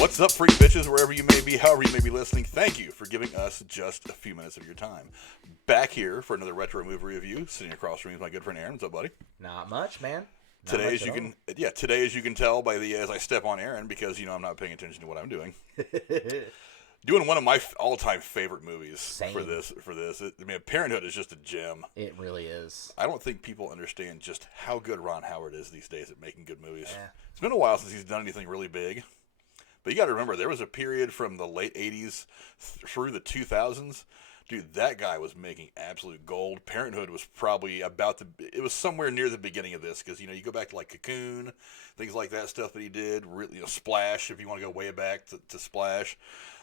What's up, freak bitches, wherever you may be, however you may be listening, thank you for giving us just a few minutes of your time. Back here for another retro movie review, sitting across from me is my good friend Aaron. What's up, buddy? Not much, man. Today, as you can tell by the as I step on Aaron, because I'm not paying attention to what I'm doing. Doing one of my all-time favorite movies. Same. for this. Parenthood is just a gem. It really is. I don't think people understand just how good Ron Howard is these days at making good movies. Yeah. It's been a while since he's done anything really big. But you got to remember, there was a period from the late 80s through the 2000s. Dude, that guy was making absolute gold. Parenthood was probably it was somewhere near the beginning of this. Because, you go back to like Cocoon, things like that stuff that he did. Really, Splash, if you want to go way back to Splash.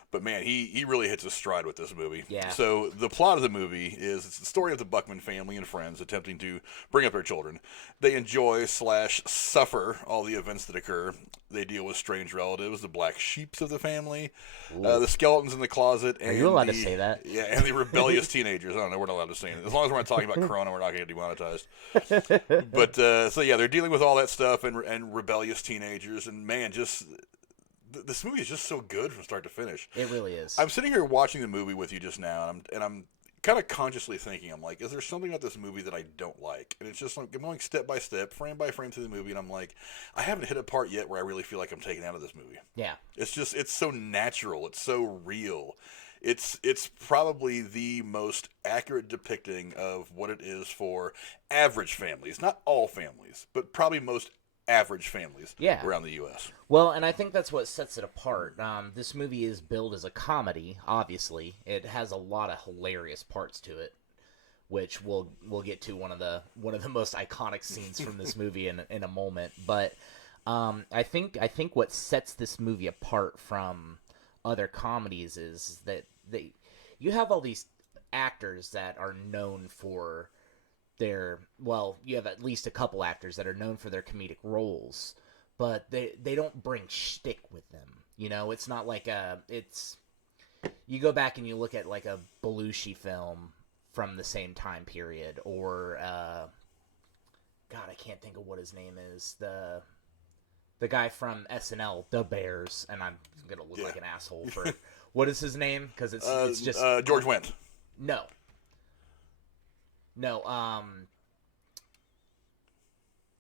But man, he really hits a stride with this movie. Yeah. So the plot of the movie is it's the story of the Buckman family and friends attempting to bring up their children. They enjoy/suffer all the events that occur. They deal with strange relatives, the black sheeps of the family, the skeletons in the closet. And Are you allowed to say that? Yeah, and the rebellious teenagers. I don't know, we're not allowed to say it. As long as we're not talking about Corona, we're not going to get demonetized. But, they're dealing with all that stuff and rebellious teenagers. And man, this movie is just so good from start to finish. It really is. I'm sitting here watching the movie with you just now, and I'm kind of consciously thinking, I'm like, is there something about this movie that I don't like? And it's just like, I'm going step by step, frame by frame through the movie, and I'm like, I haven't hit a part yet where I really feel like I'm taken out of this movie. Yeah. It's so natural. It's so real. It's probably the most accurate depicting of what it is for average families. Not all families, but probably most average families around the U.S. Well, and I think that's what sets it apart. This movie is billed as a comedy, obviously. It has a lot of hilarious parts to it, which we'll get to one of the most iconic scenes from this movie in a moment. But I think what sets this movie apart from other comedies is that you have all these actors that are known for you have at least a couple actors that are known for their comedic roles, but they don't bring shtick with them. It's not like you go back and you look at like a Belushi film from the same time period, or God, I can't think of what his name is. The guy from SNL, The Bears, and I'm gonna look like an asshole for what is his name? Because it's just George Wendt. No,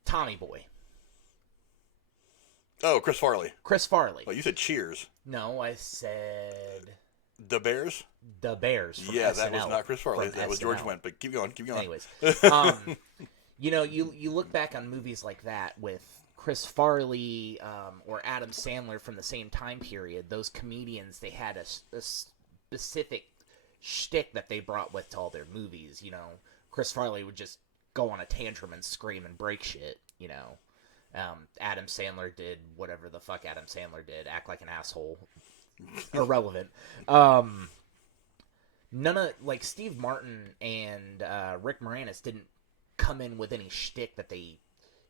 Tommy Boy. Oh, Chris Farley. Chris Farley. Oh, you said Cheers. No, I said The Bears? The Bears from Yeah, SNL, that was not Chris Farley. That was George SNL. Wendt, but keep going. Anyways, you look back on movies like that with Chris Farley or Adam Sandler from the same time period. Those comedians, they had a specific shtick that they brought with to all their movies. Chris Farley would just go on a tantrum and scream and break shit. Adam Sandler did whatever the fuck Adam Sandler did, act like an asshole. Irrelevant. None of Steve Martin and Rick Moranis didn't come in with any shtick that they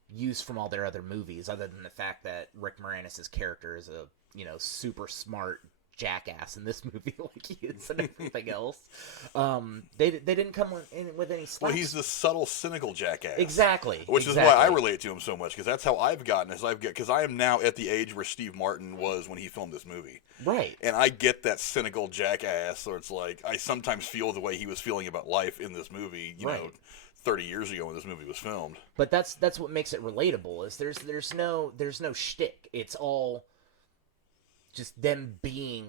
used from all their other movies, other than the fact that Rick Moranis' character is a super smart jackass in this movie like he is and everything else. They didn't come in with any slaps. Well, he's the subtle, cynical jackass. Exactly. Which is why I relate to him so much, because that's how I've gotten because I am now at the age where Steve Martin was when he filmed this movie. Right. And I get that cynical jackass, or it's like, I sometimes feel the way he was feeling about life in this movie, you know, 30 years ago when this movie was filmed. But that's what makes it relatable, is there's no shtick. It's all just them being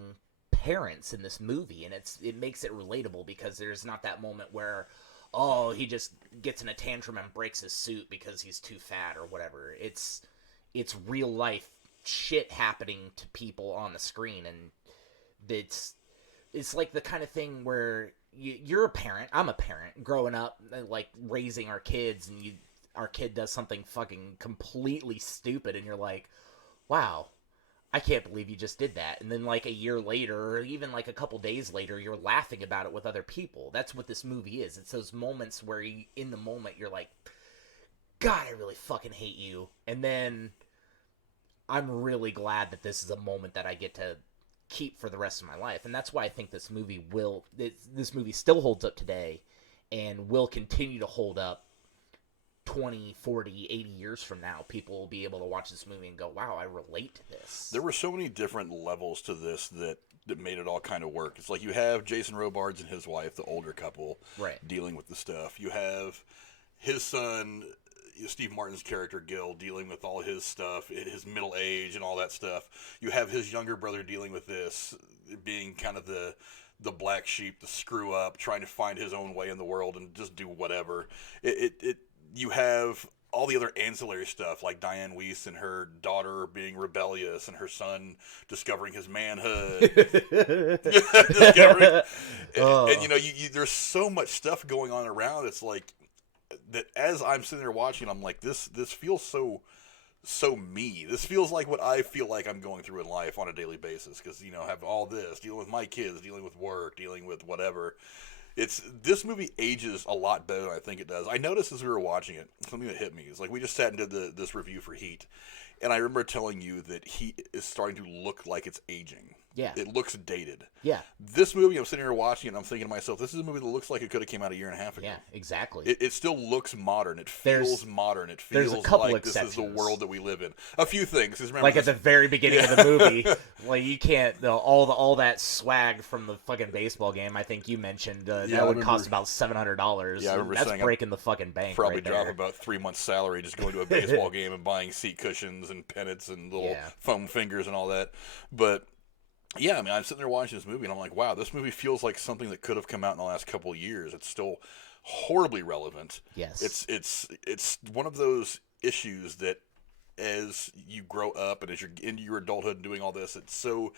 parents in this movie, and it makes it relatable because there's not that moment where he just gets in a tantrum and breaks his suit because he's too fat or whatever. It's real life shit happening to people on the screen, and it's like the kind of thing where you're a parent, I'm a parent, growing up, like raising our kids, and our kid does something fucking completely stupid, and you're like, wow, I can't believe you just did that. And then like a year later, or even like a couple days later, you're laughing about it with other people. That's what this movie is. It's those moments where in the moment you're like, God, I really fucking hate you. And then I'm really glad that this is a moment that I get to keep for the rest of my life. And that's why I think this movie still holds up today and will continue to hold up 20, 40, 80 years from now, people will be able to watch this movie and go, wow, I relate to this. There were so many different levels to this that made it all kind of work. It's like you have Jason Robards and his wife, the older couple, right, dealing with the stuff. You have his son, Steve Martin's character, Gil, dealing with all his stuff, his middle age and all that stuff. You have his younger brother dealing with this, being kind of the black sheep, the screw up, trying to find his own way in the world and just do whatever. You have all the other ancillary stuff, like Dianne Wiest and her daughter being rebellious and her son discovering his manhood. And you know, there's so much stuff going on around. It's like that as I'm sitting there watching, I'm like, this feels so me. This feels like what I feel like I'm going through in life on a daily basis, because, you know, I have all this, dealing with my kids, dealing with work, dealing with whatever. This movie ages a lot better than I think it does. I noticed as we were watching it, something that hit me is like, we just sat and did this review for Heat, and I remember telling you that Heat is starting to look like it's aging. Yeah. It looks dated. Yeah. This movie, I'm sitting here watching it, and I'm thinking to myself, this is a movie that looks like it could have came out a year and a half ago. Yeah, exactly. It still looks modern. It feels modern. It feels a couple like exceptions. This is the world that we live in. A few things. Remember, like at the very beginning of the movie, like you can't all that swag from the fucking baseball game. I think you mentioned that would cost about $700. Yeah, I remember that's saying breaking the fucking bank. Probably right drop there. about 3 months' salary just going to a baseball game and buying seat cushions and pennants and little foam fingers and all that. But yeah, I mean, I'm sitting there watching this movie, and I'm like, wow, this movie feels like something that could have come out in the last couple of years. It's still horribly relevant. Yes. It's one of those issues that as you grow up and as you're into your adulthood and doing all this, it's so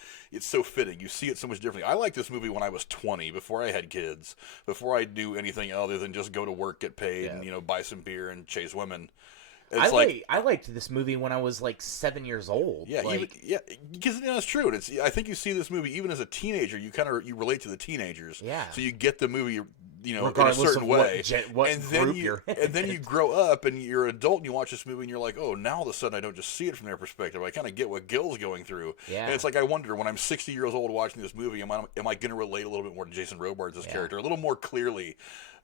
fitting. You see it so much differently. I liked this movie when I was 20, before I had kids, before I knew anything other than just go to work, get paid, and, you know, buy some beer and chase women. I liked this movie when I was like 7 years old. Yeah, because you know, it's true. And I think you see this movie even as a teenager. You relate to the teenagers. Yeah. So you get the movie, you know, regardless in a certain of way. What and group you're in. And then you grow up and you're an adult and you watch this movie and you're like, oh, now all of a sudden I don't just see it from their perspective. I kind of get what Gil's going through. Yeah. And it's like, I wonder, when I'm 60 years old watching this movie, am I going to relate a little bit more to Jason Robards' character, a little more clearly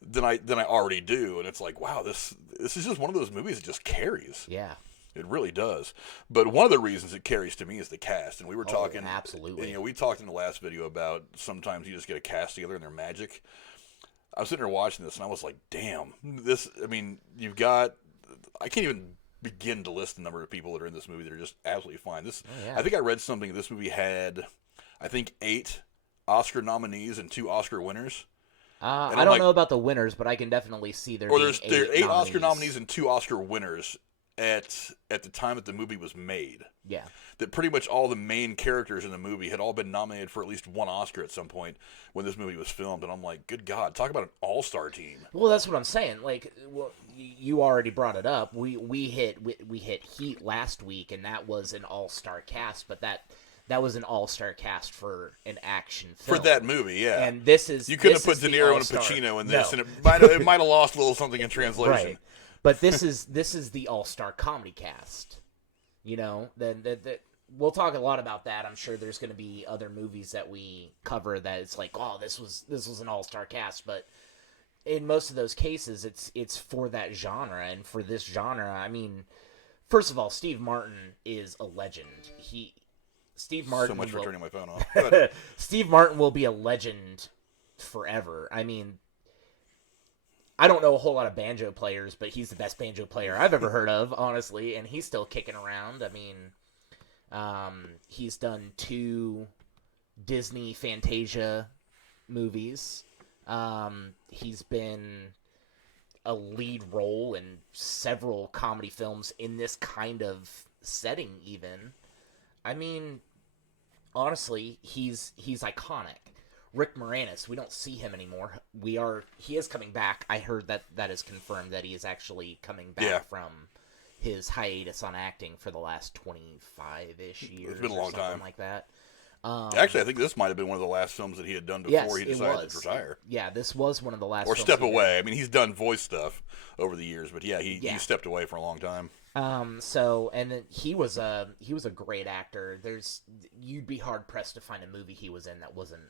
than I already do? And it's like, wow, this is just one of those movies that just carries. Yeah. It really does. But one of the reasons it carries to me is the cast. And we were talking, absolutely. You know, we talked in the last video about sometimes you just get a cast together and they're magic. I was sitting there watching this and I was like, damn, you've got, I can't even begin to list the number of people that are in this movie that are just absolutely fine. I think I read something, this movie had, I think, 8 Oscar nominees and 2 Oscar winners. I don't know about the winners, but I can definitely see there being 8 Oscar nominees and 2 Oscar winners at the time that the movie was made. Yeah. That pretty much all the main characters in the movie had all been nominated for at least one Oscar at some point when this movie was filmed. And I'm like, good God, talk about an all-star team. Well, that's what I'm saying. Like, well, you already brought it up. We hit Heat last week, and that was an all-star cast, but that was an all-star cast for an action film. For that movie, yeah. And this is... You couldn't have put De Niro and Pacino in this, and it might have lost a little something in translation. Right. But this is the all-star comedy cast. You know, we'll talk a lot about that. I'm sure there's going to be other movies that we cover that it's like, oh, this was an all-star cast. But in most of those cases, it's for that genre. And for this genre, I mean, first of all, Steve Martin is a legend. Steve Martin. So much for turning my phone off. Steve Martin will be a legend forever. I mean, I don't know a whole lot of banjo players, but he's the best banjo player I've ever heard of, honestly, and he's still kicking around. I mean, he's done 2 Disney Fantasia movies. He's been a lead role in several comedy films in this kind of setting, even. I mean, honestly, he's iconic. Rick Moranis, we don't see him anymore. He is coming back. I heard that is confirmed that he is actually coming back from his hiatus on acting for the last 25-ish years. It's been a long time. Like that. Actually, I think this might have been one of the last films that he had done before he decided to retire. Yeah, this was one of the last. Or step away. I mean, he's done voice stuff over the years, but he stepped away for a long time. So, and then he was a great actor. You'd be hard pressed to find a movie he was in that wasn't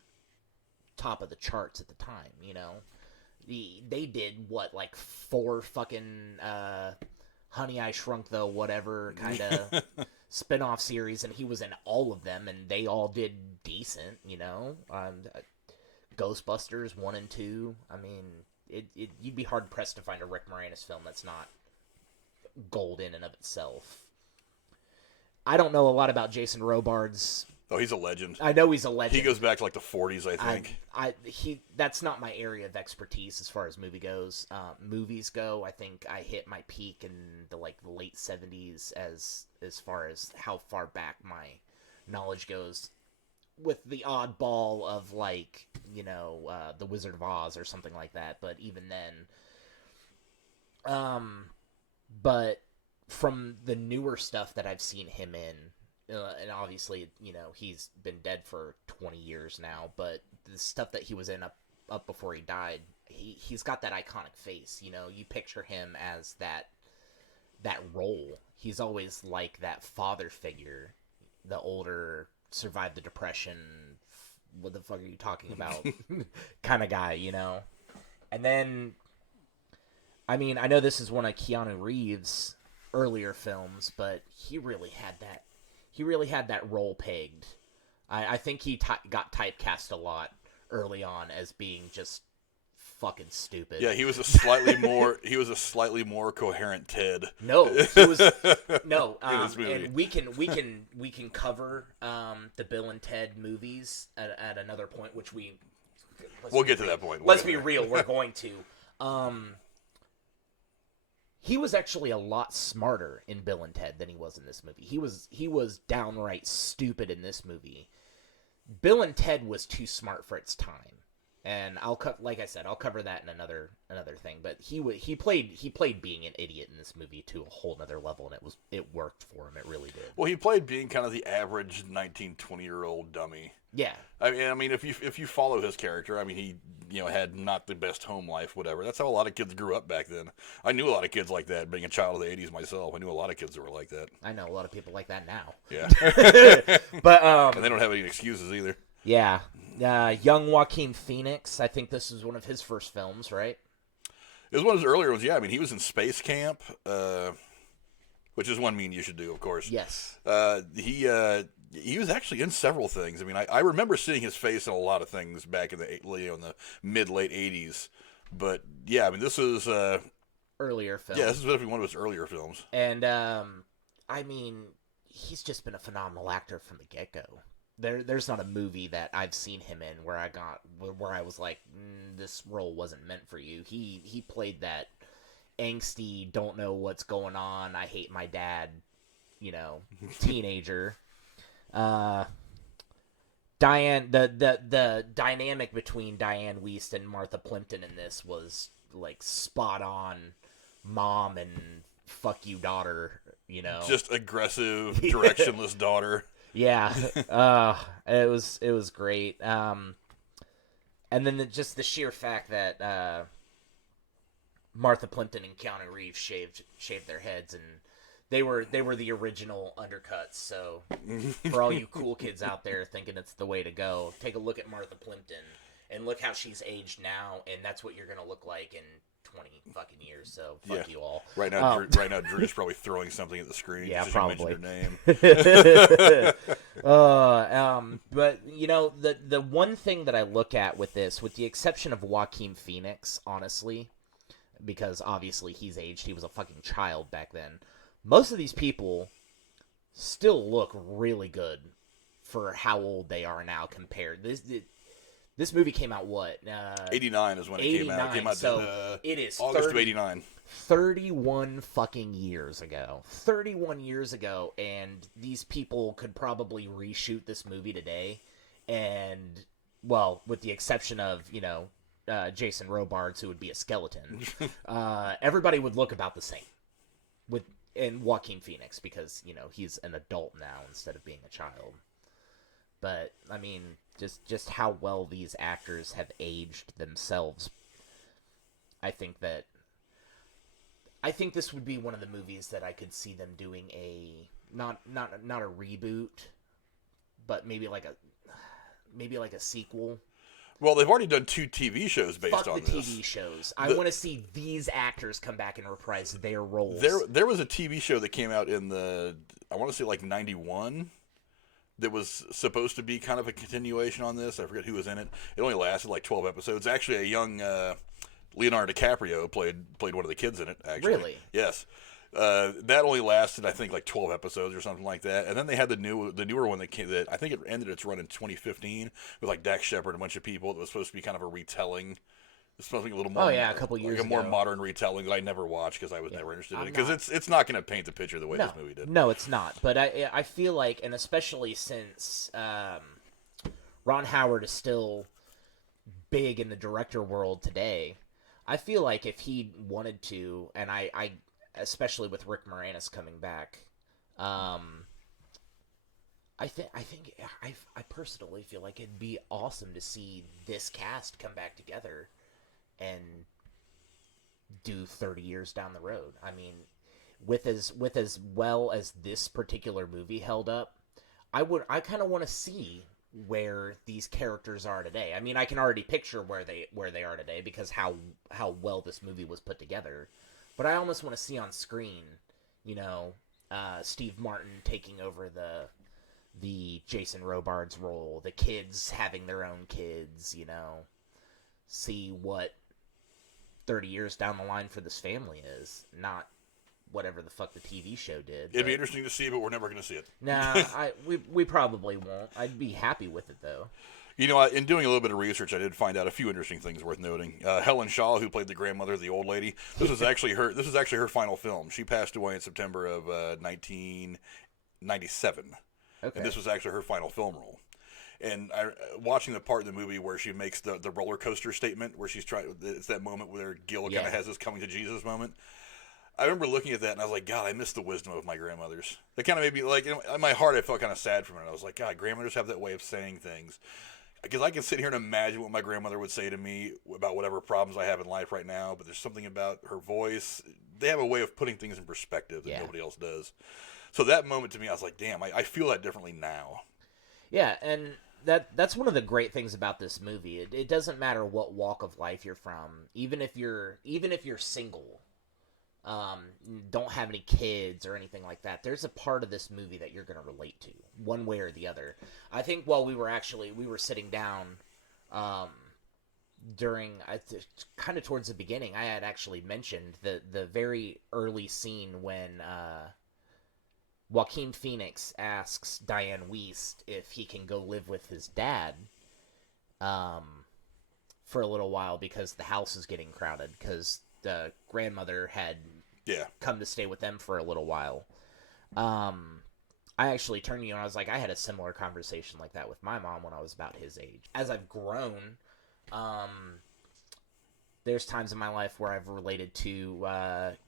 top of the charts at the time, you know. they did what, like 4 fucking Honey I Shrunk the whatever kind of spin-off series, and he was in all of them, and they all did decent, you know. Ghostbusters 1 and 2. I mean, you'd be hard pressed to find a Rick Moranis film that's not gold in and of itself. I don't know a lot about Jason Robards. Oh, he's a legend. I know he's a legend. He goes back to like the 40s, I think. That's not my area of expertise as far as movies go. I think I hit my peak in the late 70s as far as how far back my knowledge goes, with the oddball of The Wizard of Oz or something like that. But even then, but from the newer stuff that I've seen him in. And obviously, he's been dead for 20 years now, but the stuff that he was in up before he died, he's got that iconic face. You picture him as that role. He's always like that father figure, the older, survived the Depression, what the fuck are you talking about kind of guy, And then, I mean, I know this is one of Keanu Reeves' earlier films, but he really had that role pegged. I think he got typecast a lot early on as being just fucking stupid. Yeah, he was a slightly more coherent Ted. No, he was no. In this movie. And we can cover the Bill and Ted movies at another point, which we'll get to that point. Let's be real, we're going to. He was actually a lot smarter in Bill and Ted than he was in this movie. He was downright stupid in this movie. Bill and Ted was too smart for its time, and like I said, I'll cover that in another thing. But he played being an idiot in this movie to a whole nother level, and it worked for him. It really did. Well, he played being kind of the average 19, 20-year-old dummy. Yeah. I mean, if you follow his character, I mean, he had not the best home life, whatever. That's how a lot of kids grew up back then. I knew a lot of kids like that, being a child of the 80s myself. I knew a lot of kids that were like that. I know a lot of people like that now. Yeah. But and they don't have any excuses either. Yeah. Young Joaquin Phoenix, I think this was one of his first films, right? It was one of his earlier ones, yeah. I mean, he was in Space Camp, which is one me and you should do, of course. Yes. He was actually in several things. I mean, I remember seeing his face in a lot of things back in the mid-late 80s. But, yeah, I mean, this is... earlier film. Yeah, this is definitely one of his earlier films. And, I mean, he's just been a phenomenal actor from the get-go. There's not a movie that I've seen him in where I was like, this role wasn't meant for you. He played that angsty, don't know what's going on, I hate my dad, teenager. The dynamic between Dianne Wiest and Martha Plimpton in this was like spot on, mom and fuck you daughter, Just aggressive, directionless daughter. Yeah, it was great. And then just the sheer fact that Martha Plimpton and Keanu Reeves shaved their heads, and they were the original undercuts. So for all you cool kids out there thinking it's the way to go, take a look at Martha Plimpton and look how she's aged now, and that's what you're gonna look like in 20 fucking years. So fuck you all. Right now, Drew's probably throwing something at the screen. Yeah, just probably. You mentioned her name. But the one thing that I look at with this, with the exception of Joaquin Phoenix, honestly, because obviously he's aged, he was a fucking child back then. Most of these people still look really good for how old they are now compared. This movie came out, what? 89 is when it came out. It came out so it is August of 89. 31 fucking years ago. 31 years ago, and these people could probably reshoot this movie today. And, well, with the exception of, Jason Robards, who would be a skeleton, everybody would look about the same. And Joaquin Phoenix, because, he's an adult now instead of being a child. But, I mean, just how well these actors have aged themselves. I think this would be one of the movies that I could see them doing not a reboot, but maybe like a sequel. Well, they've already done 2 TV shows based Fuck on the this. TV shows. I want to see these actors come back and reprise their roles. There was a TV show that came out in I want to say like 91 that was supposed to be kind of a continuation on this. I forget who was in it. It only lasted like 12 episodes. Actually, a young Leonardo DiCaprio played one of the kids in it, actually. Really? Yes. That only lasted, I think, like 12 episodes or something like that. And then they had the newer one that I think it ended its run in 2015 with like Dax Shepard and a bunch of people. It was supposed to be kind of a retelling. It's supposed to be a little more. Oh yeah, a couple years like ago. a more modern retelling that I never watched because I was never interested in it. Because it's not going to paint the picture the way this movie did. No, it's not. But I feel like, and especially since Ron Howard is still big in the director world today, I feel like if he wanted to, and I especially with Rick Moranis coming back, I personally feel like it'd be awesome to see this cast come back together and do 30 years down the road. I mean, with as well as this particular movie held up, I kind of want to see where these characters are today. I mean, I can already picture where they are today because how well this movie was put together. But I almost want to see on screen, Steve Martin taking over the Jason Robards role, the kids having their own kids, see what 30 years down the line for this family is, not whatever the fuck the TV show did. It'd be interesting to see, but we're never going to see it. Nah, we probably won't. I'd be happy with it, though. In doing a little bit of research, I did find out a few interesting things worth noting. Helen Shaw, who played the grandmother, the old lady, this was actually her final film. She passed away in September of 1997. Okay. And this was actually her final film role. And watching the part in the movie where she makes the roller coaster statement, where it's that moment where Gil kind of has this coming to Jesus moment. I remember looking at that and I was like, God, I miss the wisdom of my grandmothers. That kind of made me, like, in my heart, I felt kind of sad for a minute. I was like, God, grandmothers have that way of saying things. Because I can sit here and imagine what my grandmother would say to me about whatever problems I have in life right now, but there's something about her voice. They have a way of putting things in perspective that nobody else does. So that moment to me, I was like, damn, I feel that differently now. Yeah, and that's one of the great things about this movie. It doesn't matter what walk of life you're from, even if you're single, don't have any kids or anything like that. There's a part of this movie that you're going to relate to, one way or the other. I think while we were sitting down, during kind of towards the beginning, I had actually mentioned the very early scene when Joaquin Phoenix asks Dianne Wiest if he can go live with his dad for a little while because the house is getting crowded because the grandmother had come to stay with them for a little while. I actually turned to you and I was like, I had a similar conversation like that with my mom when I was about his age. As I've grown, there's times in my life where I've related to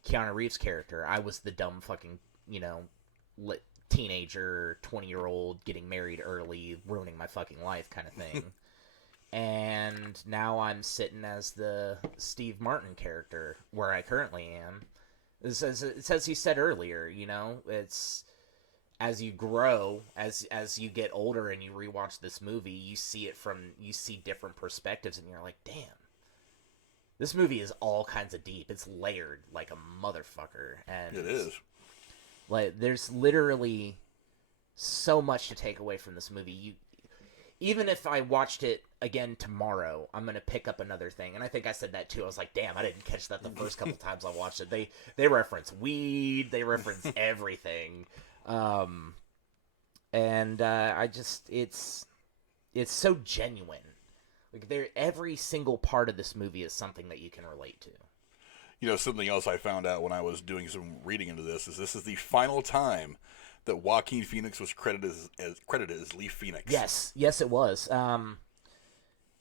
Keanu Reeves' character. I was the dumb fucking, teenager, 20-year-old, getting married early, ruining my fucking life kind of thing. And now I'm sitting as the Steve Martin character, where I currently am. It's as you said earlier, it's as you grow, as you get older and you rewatch this movie, you see different perspectives, and you're like, damn, this movie is all kinds of deep. It's layered like a motherfucker, and it is. Like, there's literally so much to take away from this movie. Even if I watched it again tomorrow, I'm going to pick up another thing. And I think I said that too. I was like, damn, I didn't catch that the first couple times I watched it. They reference weed. They reference everything. It's so genuine. Like, every single part of this movie is something that you can relate to. Something else I found out when I was doing some reading into this is the final time that Joaquin Phoenix was credited as Lee Phoenix. Yes, it was.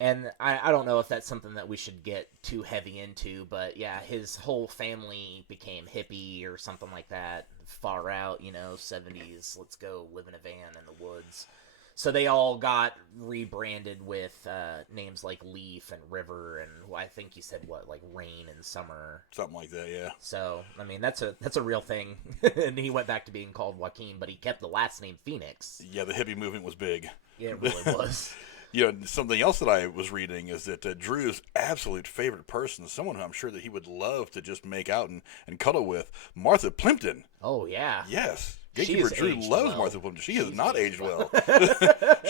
And I don't know if that's something that we should get too heavy into, but yeah, his whole family became hippie or something like that. Far out, 70s, let's go live in a van in the woods. So they all got rebranded with names like Leaf and River, and I think you said like Rain and Summer, something like that. Yeah. So I mean that's a real thing, and he went back to being called Joaquin, but he kept the last name Phoenix. Yeah, the hippie movement was big. Yeah, it really was. Something else that I was reading is that Drew's absolute favorite person, someone who I'm sure that he would love to just make out and cuddle with, Martha Plimpton. Oh, yeah. Yes. Gatekeeper Drew loves Martha Plimpton. She's has not aged well.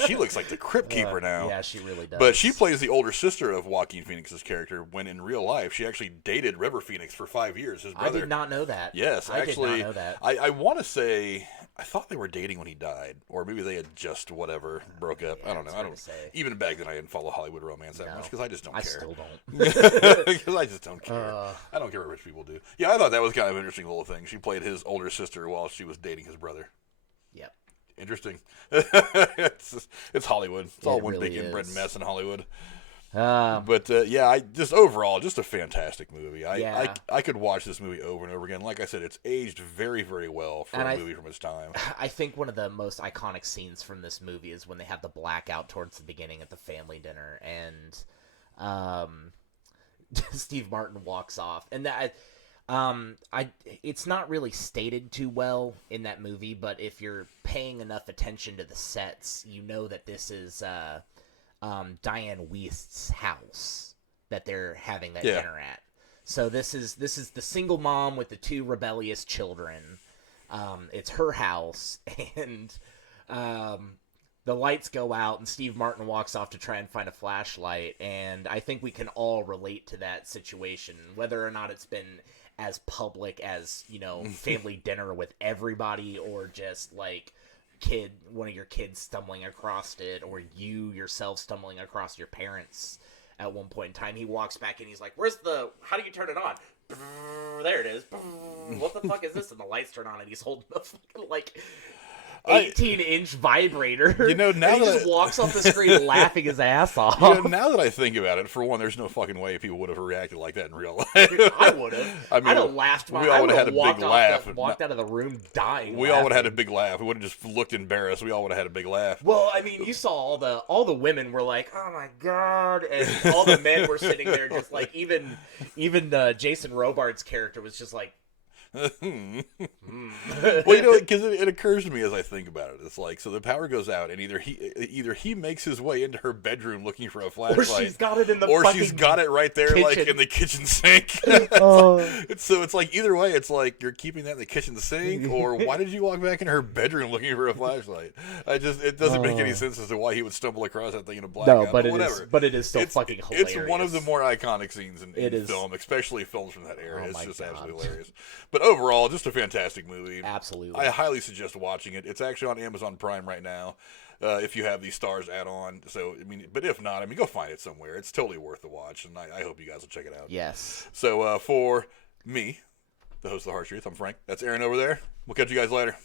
She looks like the Crypt Keeper now. Yeah, she really does. But she plays the older sister of Joaquin Phoenix's character, when in real life she actually dated River Phoenix for 5 years, his brother. I did not know that. Yes, actually. I did not know that. I want to say, I thought they were dating when he died, or maybe they had just broke up. Yeah, I don't know. Even back then I didn't follow Hollywood romance that much because I just don't care. I still don't. Because I just don't care. I don't care what rich people do. Yeah, I thought that was kind of an interesting little thing. She played his older sister while she was dating his brother. Yep. Interesting. It's Hollywood. It's all one really big inbred mess in Hollywood. But I just overall, just a fantastic movie. Yeah. I could watch this movie over and over again. Like I said, it's aged very, very well for a movie from its time. I think one of the most iconic scenes from this movie is when they have the blackout towards the beginning at the family dinner, and Steve Martin walks off, and that. It's not really stated too well in that movie, but if you're paying enough attention to the sets, you know that this is Dianne Wiest's house that they're having that dinner at. So this is the single mom with the 2 rebellious children. It's her house, and the lights go out, and Steve Martin walks off to try and find a flashlight, and I think we can all relate to that situation, whether or not it's been as public as, family dinner with everybody, or just like one of your kids stumbling across it, or you yourself stumbling across your parents at one point in time. He walks back and he's like, how do you turn it on? There it is. What the fuck is this? And the lights turn on and he's holding a fucking 18-inch vibrator. Now and he just walks off the screen laughing his ass off. Now that I think about it, for one, there's no fucking way people would have reacted like that in real life. I would have. I'd have laughed. We all would have had a big laugh. Walked out of the room dying. We all would have had a big laugh. We would have just looked embarrassed. We all would have had a big laugh. Well, I mean, you saw all the women were like, "Oh my god," and all the men were sitting there just like, even Jason Robards' character was just like. Well, because it occurs to me as I think about it, it's like, so the power goes out, and either he makes his way into her bedroom looking for a flashlight, or she's got it in the or she's got it right there, kitchen. like in the kitchen sink. So it's like either way, it's like you're keeping that in the kitchen sink, or why did you walk back in her bedroom looking for a flashlight? It doesn't make any sense as to why he would stumble across that thing in a blackout. No, but it is still fucking hilarious. It's one of the more iconic scenes in film, especially films from that era. It's just God. absolutely hilarious. But overall, just a fantastic movie. Absolutely. I highly suggest watching it. It's actually on Amazon Prime right now, if you have the Stars add-on. So, but if not, go find it somewhere. It's totally worth the watch, and I hope you guys will check it out. Yes. So, for me, the host of The Harsh Truth, I'm Frank. That's Aaron over there. We'll catch you guys later.